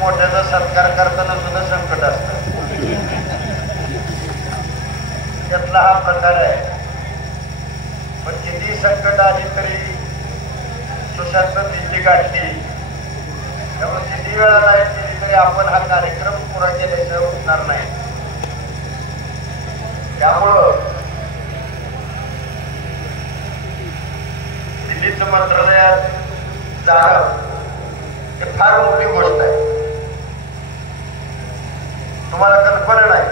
मोठ्याचा सत्कार करताना सुद्धा संकट असतं. त्यातला हा प्रकार आहे. पण किती संकट आली तरी सुशांत दिल्ली काढली. त्यामुळे किती वेळा नाही केली तरी आपण हा कार्यक्रम पुरा केल्याशिवाय उठणार नाही. त्यामुळं दिल्लीचं मंत्रालयात जाणं हे फार मोठी गोष्ट आहे. तुम्हाला कल्पना नाही.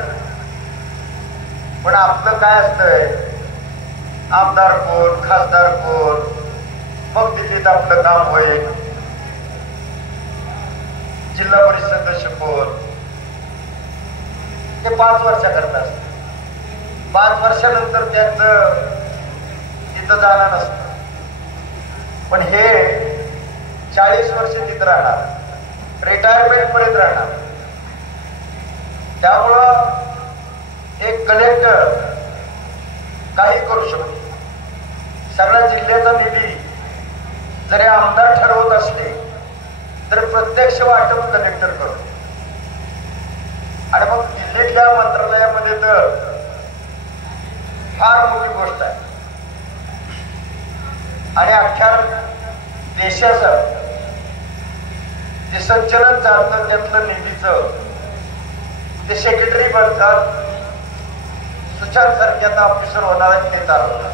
पण आपलं काय असतंय, आमदार कोण, खासदार कोण, मग दिल्लीत आपलं काम होईल, जिल्हा परिषद सदस्य कोण, ते 5 वर्षाकरता असतं. 5 वर्षानंतर त्यांचं तिथं जाणं नसतं. पण हे 40 वर्ष तिथं राहणार, रिटायरमेंट पर्यंत राहणार. त्यामुळं एक कलेक्टर काही करू शकतो. सगळ्या जिल्ह्याचा निधी जरी आमदार ठरवत असले तर प्रत्यक्ष वाटप कलेक्टर करतो. आणि मग दिल्लीतल्या मंत्रालयामध्ये तर फार मोठी गोष्ट आहे. आणि अख्ख्या देशाचं जे संचलन चालतं त्यातलं निधीचं ते सेक्रेटरी बनतात. सुशांत सारख्यांना ऑफिसर होणार आहे ते चालवतात.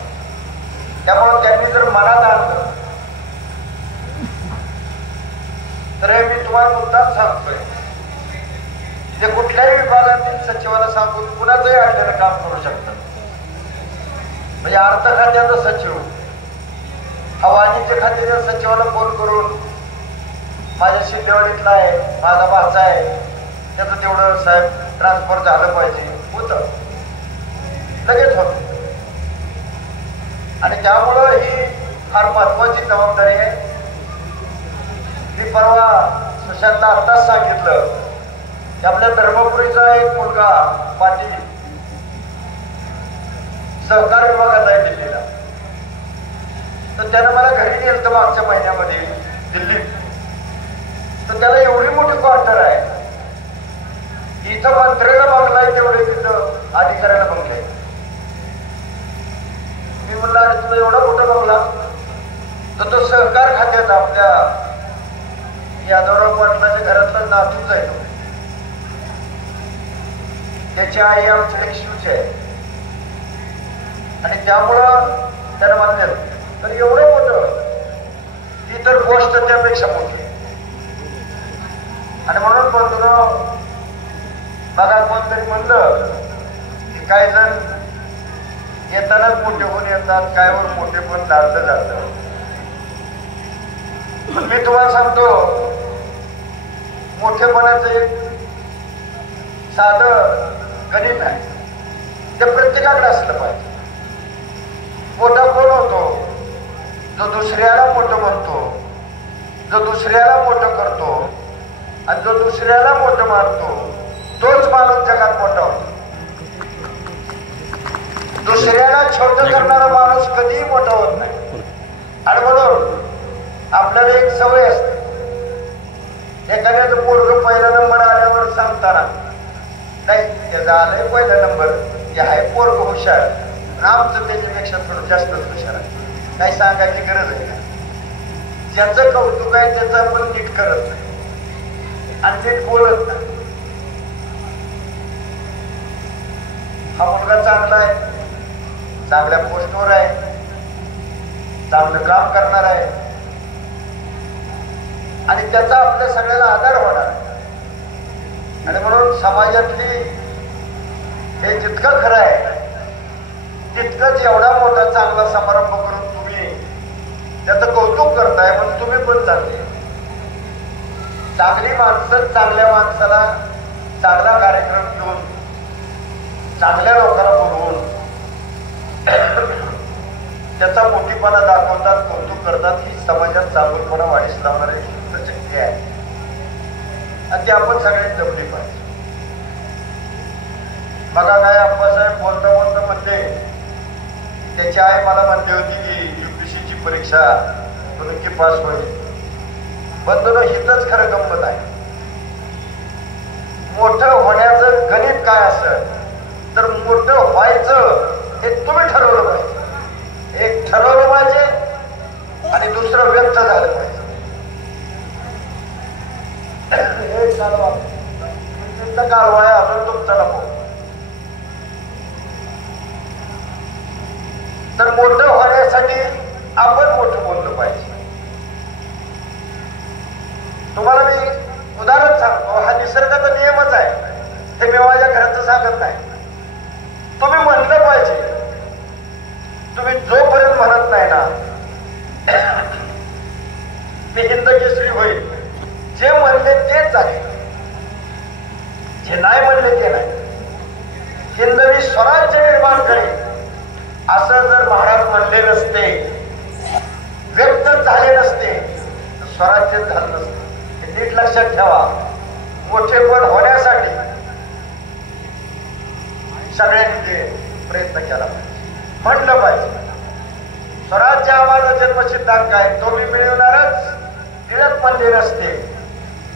त्यामुळे त्यांनी जर मनात आणलं तर हे मी तुम्हाला मुद्दाम सांगतोय, ते कुठल्याही विभागातील सचिवाला सांगून कुणाचंही अडचण काम करू शकतात. म्हणजे अर्थ खात्याचा सचिव हा वाणिज्य खात्याच्या सचिवाला फोन करून माझ्या शिंदेवाडीतला आहे, माझा भाचा आहे, त्याचं तेवढं साहेब ट्रान्सफर झालं पाहिजे, होतं लगेच होत. आणि त्यामुळं ही फार महत्वाची जबाबदारी आहे. मी परवा सुशांतला आत्ताच सांगितलं की आपल्या धर्मपुरीचा एक मुलगा पाटील सहकार विभागात आहे दिल्लीला. तर त्यानं मला घरी नेलं मागच्या महिन्यामध्ये दिल्लीत. तर त्याला एवढी मोठी क्वार्टर आहे, इथं मंत्र्याला बंगला आहे तेवढे तिथं अधिकाऱ्याला बंगला आहे. मी म्हणलं अरे तुला एवढा मोठा बंगला, तर तो सहकार खात्यात आपल्या यादवराव पाटलाच्या घरातला नातूच आहे. त्याची आई आमच्या एक शिवची आहे. आणि त्यामुळं त्यानं म्हणलं तर एवढं मोठं, ती तर गोष्ट त्यापेक्षा मोठी आहे. आणि म्हणून म्हणतो बघा, कोणतरी म्हणलं की काही जण येतानाच मोठे होऊन येतात, कायवर मोठे पण लादलं जातं. मी तुम्हाला सांगतो, मोठेपणाचं एक साधं गणित आहे, ते प्रत्येकाकडे असलं पाहिजे. मोठा कोण होतो? जो दुसऱ्याला मोठं म्हणतो, जो दुसऱ्याला मोठं करतो आणि जो दुसऱ्याला मोठं मानतो, तोच माणूस जगात मोठा होतो. दुसऱ्याला छोटं करणारा माणूस कधीही मोठा होत नाही. आणि म्हणून आपल्याला एक सवय असते, एखाद्याचं पोरगं पहिला नंबर आल्यावर सांगताना नाही त्याचा आलंय पहिला नंबर, हे आहे पोरग हुशार, आमचं त्याच्यापेक्षा थोडं जास्तच हुशार आहे, काही सांगायची गरज आहे का? ज्याचं कौतुक आहे त्याचं आपण नीट करत नाही आणि नीट बोलत नाही. हा मुलगा चांगला आहे, चांगल्या पोस्टवर आहे, चांगलं काम करणार आहे आणि त्याचा आपल्या सगळ्याला आधार होणार. आणि म्हणून समाजातली हे जितकं खरं आहे तितकंच एवढा मोठा चांगला समारंभ करून तुम्ही त्याचं कौतुक करताय. पण तुम्ही पण चांगले, चांगली माणसं चांगल्या माणसाला चांगला कार्यक्रम घेऊन चांगल्या लोकांना बोलवून त्याचा मोठीपणा दाखवतात, कौतुक करतात. ही समाजात चांगलपणा वाढीस लावणारी शुद्ध शक्ती आहे आणि ती आपण सगळ्यांनी जपली पाहिजे. बघा काय अप्पासाहेब बोलता बोलता म्हणते, त्याची आई मला म्हणली होती की UPSCची परीक्षा तू नक्की पास होईल. बंधून हिथंच खरं गंमत आहे. मोठं होण्याचं गणित काय असेल तर मोठं व्हायचं हे तुम्ही ठरवलं पाहिजे. एक ठरवलं पाहिजे आणि दुसरं व्यक्त झालं पाहिजे. एक कालवा आहे अजून तुमचा नको. तर मोठं होण्यासाठी आपण मोठं बोललं पाहिजे. तुम्हाला मी उदाहरण सांगतो. हा निसर्गाचा नियमच आहे. हे मी माझ्या घराचं सांगत नाही. तुम्ही म्हणलं पाहिजे. तुम्ही जोपर्यंत म्हणत नाही ना मी हिंद केसरी होईल, जे म्हणले तेच झाले, जे नाही म्हणले ते नाही. हिंदवी स्वराज्य निर्माण करेल असं जर महाराज म्हणले नसते, व्यक्त झाले नसते तर स्वराज्य झालं नसते. हे नीट लक्षात ठेवा. मोठेपण होण्यासाठी सगळ्यांनी ते प्रयत्न केला पाहिजे, म्हणलं पाहिजे. स्वराज्य आम्हाला जन्मसिद्धांक आहे, तो मी मिळवणारच. टिळक म्हणले नसते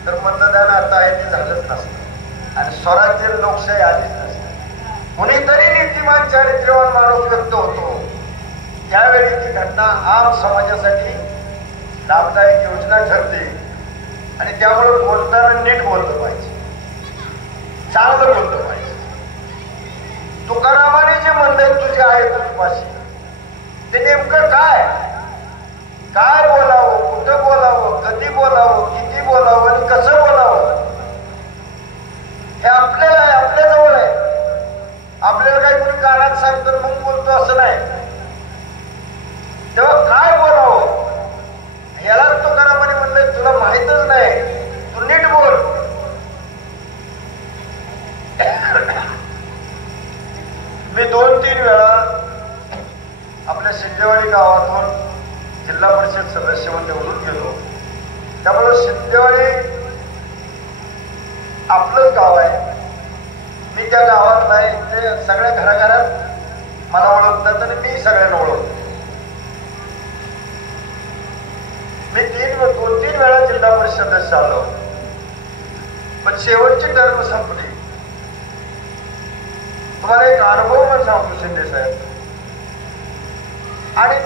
तर मतदान आता आहे ते झालंच नसतं आणि स्वराज्य लोकशाही आलीच नसते. कुणीतरी नीतिमान चारित्र्यवान माणूस व्यक्त होतो त्यावेळी ती घटना आम समाजासाठी लाभदायक योजना ठरते आणि त्यामुळे बोलताना नीट बोललं पाहिजे, चांगलं बोललं पाहिजे. तुकारामाने जे म्हणलंय तुझे आहे तुझपाशी, ते नेमकं काय काय बोलावं, कुठं बोलावं, कधी बोलावं, किती बोलावं आणि कसं बोलावं हे आपल्याला आहे, आपल्या जवळ आहे. आपल्याला काही कोणी कानात सांगतो मग बोलतो असं नाही. तेव्हा काय बोलावं यालाच तुकारामाने म्हणलंय तुला माहितच नाही, तू नीट बोल. मी 2-3 वेळा आपल्या शिंदेवाडी गावातून जिल्हा परिषद सदस्य म्हणून निवडून गेलो. त्यामुळे शिंदेवाडी आपलंच गाव आहे. मी त्या गावात नाही, ते सगळ्या घराघरात मला ओळखतात आणि मी सगळ्यांना ओळखतो. मी 2-3 वेळा जिल्हा परिषद सदस्य आलो, पण शेवटची टर्म संपली. तुम्हाला एक अनुभव पण सांगतो शिंदे साहेब. आणि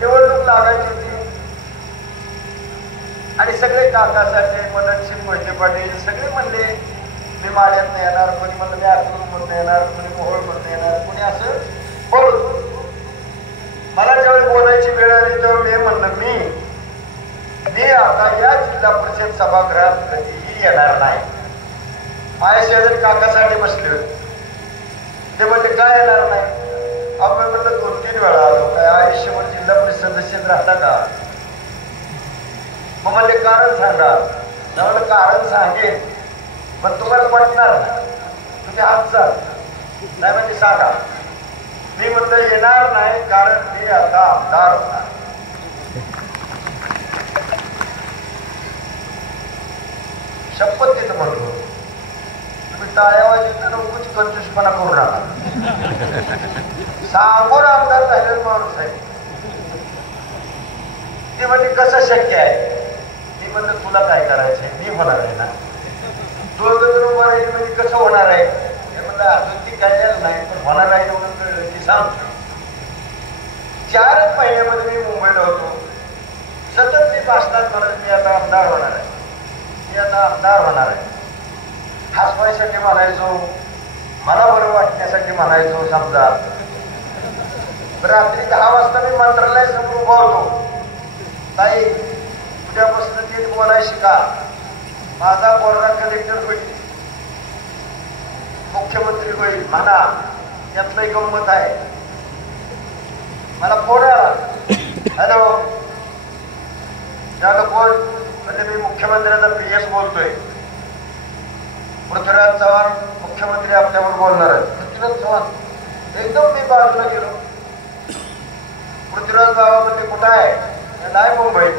निवडणूक लागायची होती आणि सगळे काकासारखे मदनसिंग मोहिते पाटील सगळे म्हणले मी माड्यात येणार, कोणी म्हणलं मी अकलूजमधून येणार, कोणी मोहोळमधून येणार, कोणी असं बोलत. मला ज्यावेळी बोलायची वेळ आली तेव्हा मी म्हणलं मी आता या जिल्हा परिषद सभागृहात कधीही येणार नाही. माझ्या शेजारी काकासाठी बसले होते. ते म्हणले काय येणार नाही? आपण म्हटलं 2-3 वेळा आलो, काय आयुष्यभर जिल्हा परिषद सदस्य राहता का? मग म्हणले कारण सांगा. म्हणलं कारण सांगेन पण तुम्हाला पटणार नाही, तुम्ही हातचा नाही म्हणजे सांगा. मी म्हणलं येणार नाही कारण मी आता आमदार होणार. शपथ तिथं म्हणतो. तुम्ही टाळ्या वाजवताना उगाच कंजूसपणा करू नका. सांगून आमदार झालेला माणूस आहे. ती म्हणजे कसं शक्य आहे? मी म्हणलं तुला काय करायचंय, मी होणार आहे ना. दोघं जर उभं राहील म्हणजे कसं होणार आहे? हे म्हणलं अजून ती काढलेलं नाही पण होणार आहे म्हणून कळलं ती सांगतो. 4च महिन्यामध्ये मी मुंबईला होतो. सतत मी भाषणात म्हणत मी आता आमदार होणार आहे, मी आता आमदार होणार आहे. हसवायसाठी म्हणायचो, मला बरं वाटण्यासाठी म्हणायचो. समजा रात्री 10 वाजता मी मंत्रालयासमोर उभा होतो. ताई उद्यापासून नीट बोलाय शिका, माझा पोरगा कलेक्टर होईल, मुख्यमंत्री होईल म्हणा, यातलंही गंमत आहे. मला फोन आला, हॅलो त्याला कोण? म्हणजे मी मुख्यमंत्र्याचा PS बोलतोय. पृथ्वीराज चव्हाण मुख्यमंत्री आपल्यावर बोलणार आहेत. पृथ्वीराज चव्हाण एकदम मी बाजूला गेलो. पृथ्वीराज बाबा म्हणजे कुठं आहे? नाही मुंबईत.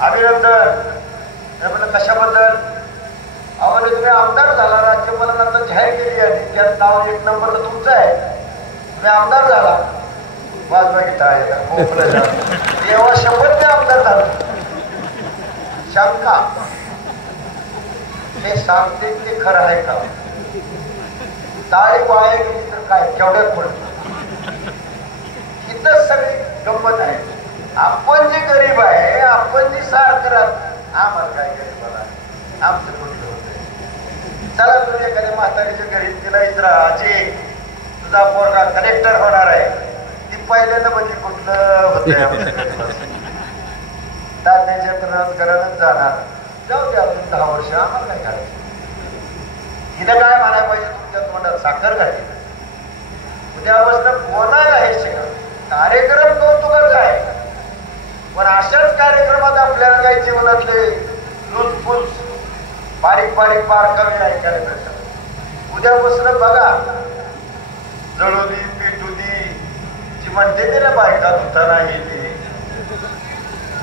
अभिनंदन. म्हणलं कशाबद्दल? आम्हाला तुम्ही आमदार झाला, राज्यपालांनी आता जाहीर केली आहे त्यात नाव 1 नंबरला तुमचं आहे, तुम्ही आमदार झाला. वाजवा घेता तेव्हा शपथ ते आमदार झाला. शंका ते सांगते ते खरं आहे का? ताळी वाया गेली तर काय केवढ्यात पडतो. इथंच सगळी गंमत आहे. आपण जे गरीब आहे, आपण जी सारखं आम्हाला काय गरीबाला आमचं कुठलं होतं. चला तुम्ही एखाद्या म्हातारीच्या घरी तिला इतरा आजी तुझा पोरगा कलेक्टर होणार आहे, ती पहिल्यांदा म्हणजे कुठलं होत तात्याच्या घरानंच जाणार. जाऊ दे अजून 10 वर्ष आम्हाला काय करायचं. हिनं काय म्हणायला पाहिजे, तुमच्या तोंडात साखर घातली. उद्यापासून बोलायला हे शिका. कार्यक्रम कौतुकाचा आहे, पण अशाच कार्यक्रमात आपल्याला काही जीवनातले लुसफुस बारीक बारीक बारकावे ऐकायला मिळतात. उद्यापासून बघा, जळू दी पेटू दी जी म्हणते ते ना बायका धुताना येते,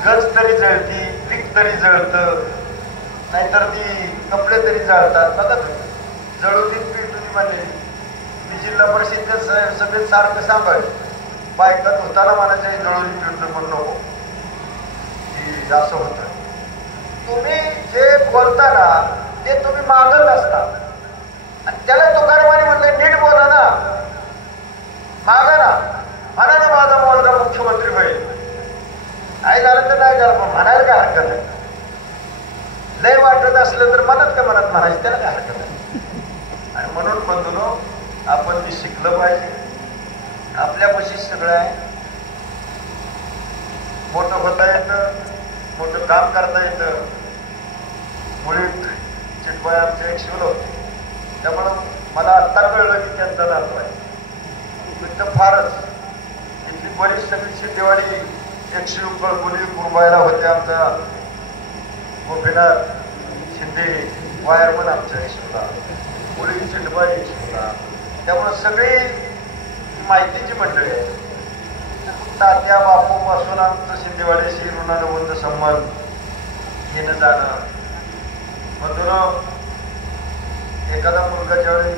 गज तरी जळती, पीक तरी जळतं, नाहीतर ती कपडे तरी जळतात. बघा तुम्ही, जळू दी पेटू दी म्हणले. मी जिल्हा परिषदेच्या सभेत सारखं सांगायचं, बायका धुताना म्हणायचं जळू दी पेटू म्हणून नको. असं होतं. तुम्ही जे बोलता ना ते तुम्ही मागत असता, आणि त्याला तुकारामाने म्हणलं नीट बोला ना, मागा ना, म्हणा ना माझा मुलगा मुख्यमंत्री होईल. नाही झालं तर नाही झालं, पण म्हणायला काय हरकत नाही. लय वाटत असलं तर मनात का मनात म्हणायचं, त्याला काय हरकत नाही. आणि म्हणून बंधूनो, आपण मी शिकलं पाहिजे. आपल्यापाशी सगळं आहे. मोठं होता येतं, मोठं काम करता येतं. मुळीत चिटबाई आमचे एक शिवलं होते, त्यामुळं मला आत्ता कळलं की त्यांचा नातू आहे. तर फारच तिथली बरीच सगळी शिंदेवाडी एक शिवकळगुली कुरबायला होते. आमचा गोपीनाथ शिंदे वायरमन आमच्या शिवला, मुळी चिटबाई शिवला. त्यामुळं सगळी माहितीची मंडळी आहे. तात्या बापू पासून आमचं शिंदेवाडीशी ऋणानुबंध संबंध येणं जाणं. म्हणून एखादा मुलगा ज्यावेळी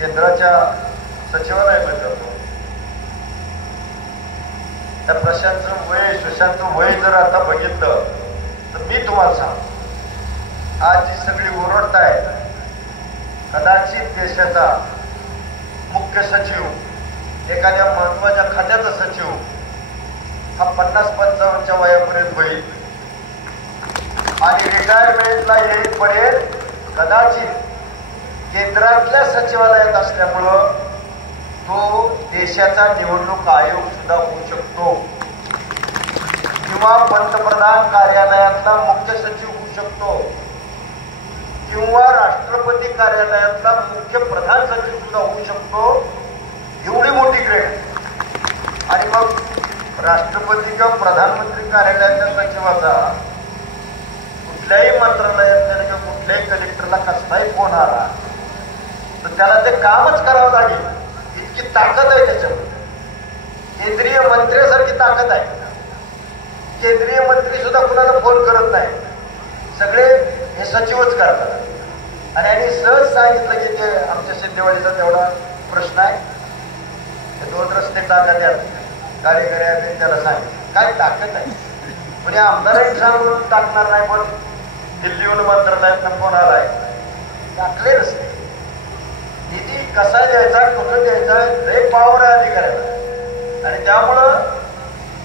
केंद्राच्या सचिवालयाला जातो, त्या प्रशांतचं वय, सुशांतचं वय जर आता बघितलं तर मी तुम्हाला सांग, आज जी सगळी ओरडत आहे, कदाचित देशाचा मुख्य सचिव, एखाद्या महत्वाच्या खात्याचा सचिव हा 50-55च्या वयापर्यंत होईल, आणि रिटायरमेंटला येईपर्यंत कदाचित केंद्रातल्या सचिवालयात असल्यामुळं तो देशाचा निवडणूक आयोग सुद्धा होऊ शकतो, किंवा पंतप्रधान कार्यालयातला मुख्य सचिव होऊ शकतो, किंवा राष्ट्रपती कार्यालयातला मुख्य प्रधान सचिव सुद्धा होऊ शकतो. एवढी मोठी ग्रेड. आणि मग राष्ट्रपती किंवा प्रधानमंत्री कार्यालयाच्या सचिवाचा कुठल्याही मंत्रालयातल्या किंवा कुठल्याही कलेक्टरला कसलाही फोन आला तर त्याला ते कामच करावं लागेल. इतकी ताकद आहे त्याच्यामध्ये. केंद्रीय मंत्र्यासारखी ताकद आहे. केंद्रीय मंत्री सुद्धा कुणाला फोन करत नाही, सगळे हे सचिवच करतात. आणि यांनी सहज सांगितलं की ते आमच्या सिद्धेवाडीचा तेवढा प्रश्न आहे, हे 2 रस्ते टाका द्या, कार्यकारी आहे त्याला सांगितलं. काय ताकद आहे. म्हणजे आमदारांनी सांगून टाकणार नाही, पण दिल्लीहून मंत्रालयात फोन आलाय, टाकले रस्ते. निधी कसा द्यायचा, कुठं द्यायचा, लय पावर आहे अधिकाऱ्याला. आणि त्यामुळं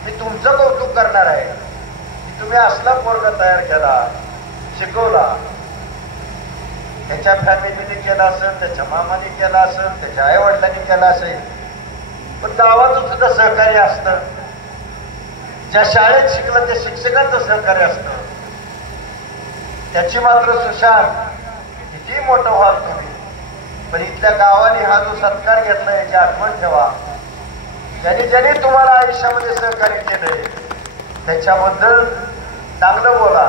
मी तुमचं कौतुक करणार आहे की तुम्ही असला पोरगा तयार केला, शिकवला. त्याच्या फॅमिलीने केला असेल, त्याच्या मामाने केला असेल, त्याच्या आई वडिलांनी केला असेल, पण गावातून सुद्धा सहकार्य असतं. ज्या शाळेत शिकलं त्या शिक्षकांचं सहकार्य असतं. त्याची मात्र सुशांत किती मोठं व्हाल तुम्ही, पण इथल्या गावाने हा जो सत्कार घेतला याची आठवण ठेवा. ज्याने तुम्हाला आयुष्यामध्ये सहकार्य केलंय त्याच्याबद्दल चांगलं बोला.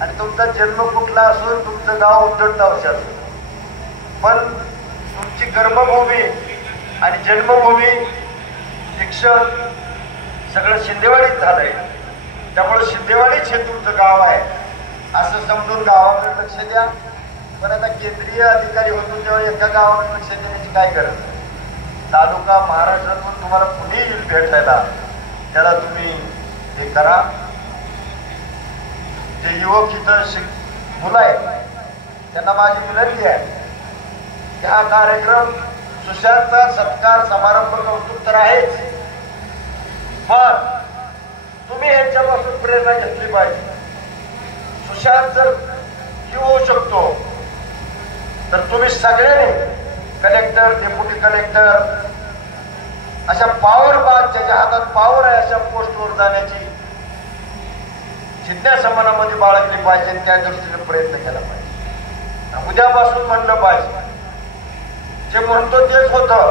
आणि तुमचा जन्म कुठला असून, तुमचं गाव उद्धटतावशी असो, पण तुमची कर्मभूमी आणि जन्मभूमी, शिक्षण सगळं शिंदेवाडीत झालंय. त्यामुळे शिंदेवाडीच हे तुमचं गाव आहे असं समजून गावाकडे लक्ष द्या. पण आता केंद्रीय अधिकारी होतो तेव्हा एका गावाकडे लक्ष देण्याची काय गरज आहे. तालुका महाराष्ट्रातून तुम्हाला कुणी येईल भेटायला, त्याला तुम्ही हे करा. जे युवक इथं मुलं आहेत त्यांना माझी विनंती आहे की हा कार्यक्रम सुशांतचा सत्कार समारंभ कौतुक तर आहेच, पण तुम्ही ह्यांच्यापासून प्रेरणा घेतली पाहिजे. सुशांत जर जीव होऊ शकतो तर तुम्ही सगळ्यांनी कलेक्टर, डेप्युटी कलेक्टर अशा पॉवर बाद, ज्याच्या हातात पॉवर आहे अशा पोस्टवर जाण्याची जिज्ञासा मनामध्ये बाळगली पाहिजे. त्या दृष्टीने प्रयत्न केला पाहिजे. उद्यापासून म्हणलं पाहिजे जे म्हणतो तेच होतं,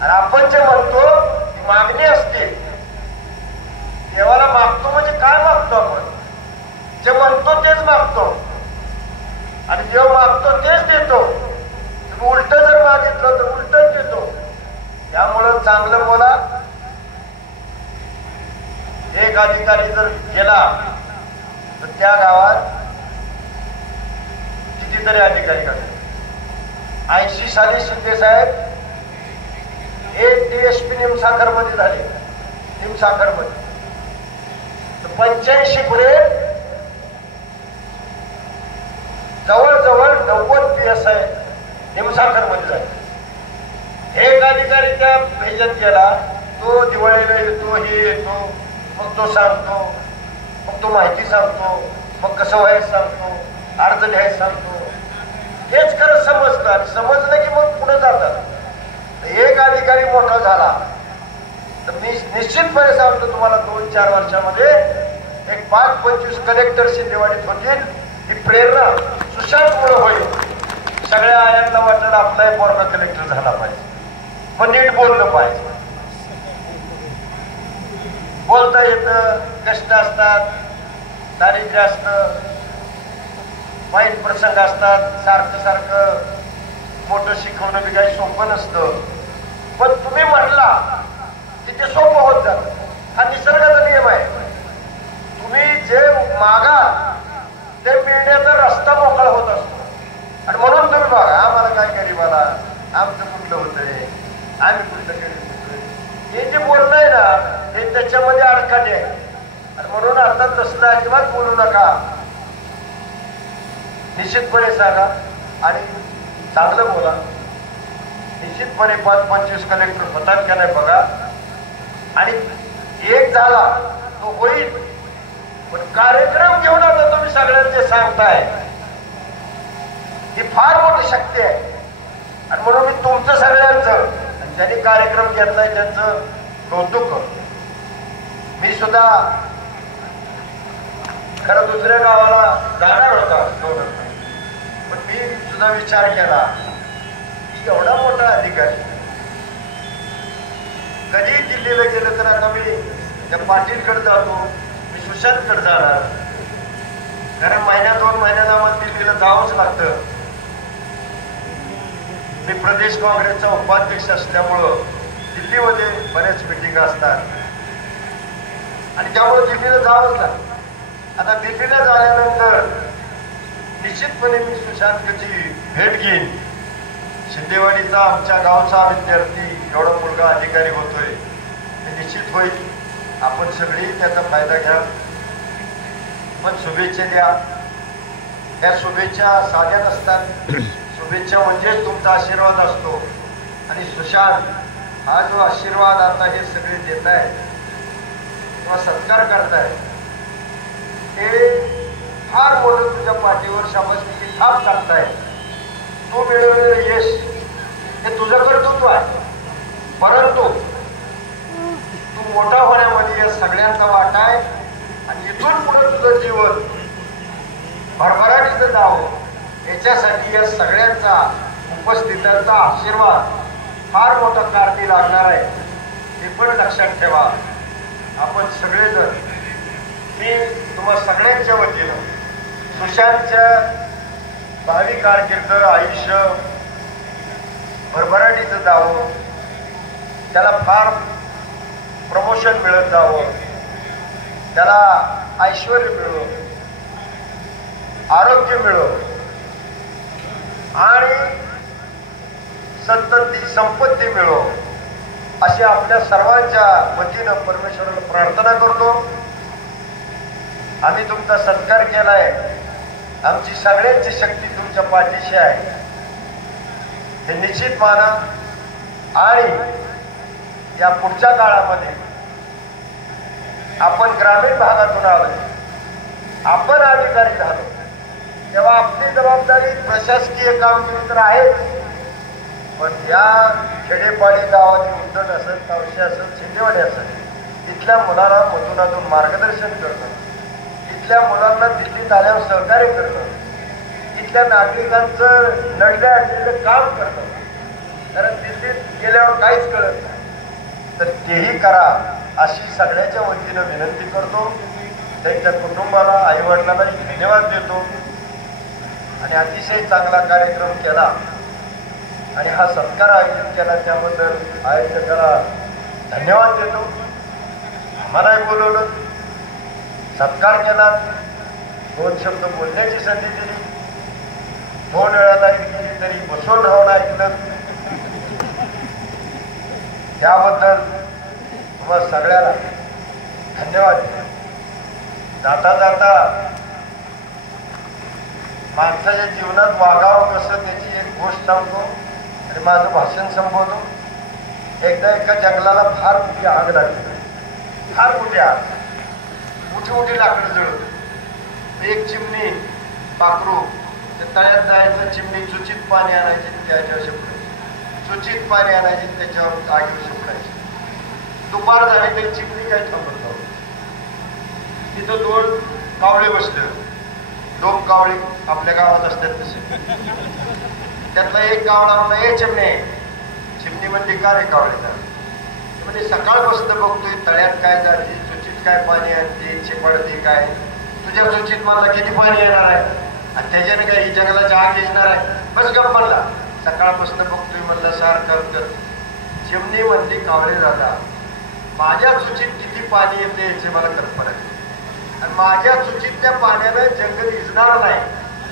आणि आपण जे म्हणतो ती मागणी असते. देवाला मागतो म्हणजे काय मागतो? आपण जे म्हणतो तेच मागतो, आणि देव मागतो तेच देतो. तुम्ही उलट जर मागितलं तर उलटच देतो. त्यामुळं चांगलं बोला. एक अधिकारी जर गेला तर त्या गावात कितीतरी अधिकारी काढले. 80 साली शिंदे साहेब एक DSP निमसाखर मध्ये झाले. निमसाखर मध्ये 85 पर्यंत जवळजवळ 90 PSI निमसाखर मध्ये झाले. एक अधिकारी त्या ह्याच्यात गेला, तो दिवाळीला येतो, हे येतो, मग तो सांगतो, मग तो माहिती सांगतो, मग कसं व्हायचं सांगतो, अर्ज लिहायचं सांगतो. हेच खरं समजतं, आणि समजलं की मग पुढे जातात. एक अधिकारी मोठा झाला तर मी निश्चितपणे सांगतो तुम्हाला 2-4 वर्षामध्ये एक 5-25 कलेक्टर शिंदेवाडीत होतील. ही प्रेरणा सुशांतमुळे होईल. सगळ्या आयांना वाटलं आपला पोरगा कलेक्टर झाला पाहिजे, पण नीट बोललं पाहिजे. बोलता येतं, कष्ट असतात, दारिद्र्य असतं, वाईट प्रसंग असतात. सारखं सारखं मोठं शिकवणं बी काही सोपं नसतं, पण तुम्ही म्हटला की ते सोपं होत जातं. हा निसर्गाचा नियम आहे. तुम्ही जे मागा ते मिळण्याचा रस्ता मोकळा होत असतो. आणि म्हणून तुम्ही बघा, आम्हाला काय गरीबाला आमचं कुठलं होतंय, आम्ही कुठलं गरीब होतोय, हे जे बोलणं आहे ना हे त्याच्यामध्ये अडकाटे आहे. आणि म्हणून अर्थात तसलं अजिबात बोलू नका. निश्चितपणे सांगा आणि चांगलं बोला. निश्चितपणे 5-25 कलेक्टर होतात का नाही बघा. आणि एक झाला तो होईल, पण कार्यक्रम घेऊन आता तुम्ही सगळ्यांचे सांगताय ही फार मोठी शक्ती आहे. आणि म्हणून मी तुमचं सगळ्यांचं, ज्यांनी कार्यक्रम घेतलाय त्यांचं कौतुक करतो. मी सुद्धा खरं दुसऱ्या गावाला जाणार होता, पण मी सुद्धा विचार केला की एवढा मोठा अधिकारी कधी दिल्लीला गेलं तर आता मी त्या पाटीलकडे जातो, मी सुशांतकडे जाणार. कारण 1-2 महिन्याला मला दिल्लीला जावंच लागतं. मी प्रदेश काँग्रेसचा उपाध्यक्ष असल्यामुळं दिल्लीमध्ये बऱ्याच मिटिंग असतात, आणि त्यामुळे दिल्लीला जावंच लागतं. आता दिल्लीला झाल्यानंतर निश्चितपणे मी सुशांतची भेट घेईन. शिंदेवाडीचा आमच्या गावचा विद्यार्थी एवढा मुलगा अधिकारी होतोय, ते निश्चित होईल. आपण सगळी त्याचा फायदा घ्या, पण शुभेच्छा द्या. त्या शुभेच्छा साध्या नसतात. शुभेच्छा म्हणजेच तुमचा आशीर्वाद असतो. आणि सुशांत हा जो आशीर्वाद आता हे सगळे देत आहे किंवा सत्कार करताय, ते फार मोठं तुझ्या पाठीवर शाबासकीची थाप टाकताय. तू मिळवलेलं यश हे तुझं कर्तृत्व आहे, परंतु तू मोठा होण्यामध्ये या सगळ्यांचा वाटा आहे. आणि इथून पुढे तुझं जीवन भरभराटीचं जावं याच्यासाठी या सगळ्यांचा उपस्थितांचा आशीर्वाद फार मोठा कारणी लागणार आहे. हे पण लक्षात ठेवा. आपण सगळेजण, मी तुम्हा सगळ्यांच्या वतीनं सुशांतच्या भावी कारकीर्द आयुष्य भरभराटीचं जावं, त्याला फार प्रमोशन मिळत जावं, त्याला ऐश्वर्य मिळो, आरोग्य मिळो, आणि संपत्ती मिळो, अशी आपल्या सर्वांच्या वतीनं परमेश्वराला प्रार्थना करतो. आम्ही तुमचा सत्कार केलाय आमची सगळ्यांची शक्ती तुमच्या पाठीशी आहे हे निश्चित माना आणि या पुढच्या काळामध्ये आपण ग्रामीण भागातून आलोय, आपण अधिकारी झालो तेव्हा आपली जबाबदारी प्रशासकीय कामगिरी तर आहेच, पण या खेडेपाडी गावातील उद्धट असेल, तावशी असेल, शिंदेवाडी असेल, इथल्या मुलांना मधूनातून मार्गदर्शन करणं, इथल्या मुलांना दिल्लीत आल्यावर सहकार्य करणं, इथल्या नागरिकांचं नडल्या अडलेलं काम करणं, कारण दिल्लीत गेल्यावर काहीच कळत नाही, तर तेही करा अशी सगळ्याच्या वतीनं विनंती करतो. त्यांच्या कुटुंबाला, आईवडिलांना धन्यवाद देतो आणि अतिशय चांगला कार्यक्रम केला आणि हा सत्कार आयोजित केला त्याबद्दल आयोजकाला धन्यवाद देतो. आम्हालाही बोलवलं, सत्कार केला, 2 शब्द बोलण्याची संधी दिली, 2 वेळा लाईट गेली तरी बसून राहून ऐकलं, त्याबद्दल तुम्हाला सगळ्याला धन्यवाद देतो. जाता जाता माणसाच्या जीवनात वागावं कसं त्याची एक गोष्ट सांगतो आणि माझं भाषण संपवतो. एकदा एका जंगलाला फार मोठी आग लागली, फार मोठी आग, मोठी मोठी लाकडं जळत, एक चिमणी पाखरू त्या तळ्यात जायचं, चिमणी चुचित पाणी आणायची, त्याच्यावर शिपडायची, चुचित पाणी आणायची, त्याच्यावर आगीवर शिपडायची. दुपार झाली तरी चिमणी काही थांबत नव्हती. तिथं 2 कावळे बसले, 2 कावळे आपल्या गावात असतात तसे. त्यातला एक कावळा म्हणला, ए चिमणे. चिमणी म्हणते, का रे कावळे? म्हणजे सकाळपासून बघतोय तळ्यात काय जाते, चुचित काय पाणी आणते, चिपडते काय, तुझ्या चुचित मला किती पाणी येणार आहे आणि त्याच्याने काय ही जंगलाची आग येणार आहे? बस गप म्हणला, सकाळपासून बघतोय म्हणला सारखं. चिमणी म्हणते, कावळे दादा, माझ्या चुचित किती पाणी येते याची मला कल्पना आहे आणि माझ्या चुचितल्या पाण्यानं जंगल विजणार नाही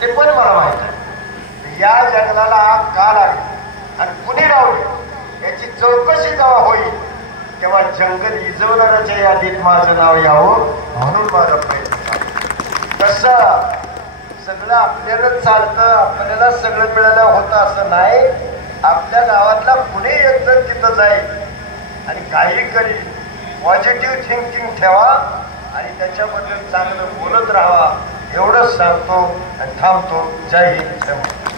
हे पण मला माहिती आहे. या जंगलाला आग का लागली आणि कुणी लावली याची चौकशी जेव्हा होईल तेव्हा जंगल विजवणाऱ्याच्या यादीत माझं नाव यावं म्हणून माझा प्रयत्न. कसं सगळं आपल्यालाच चालतं, आपल्याला सगळं मिळालं होतं असं नाही. आपल्या गावातला कुणी एक जण तिथं जाईल आणि काही करी, पॉझिटिव्ह थिंकिंग ठेवा आणि त्याच्याबद्दल चांगलं बोलत राहावा एवढंच सांगतो आणि थांबतो. जय हिंद.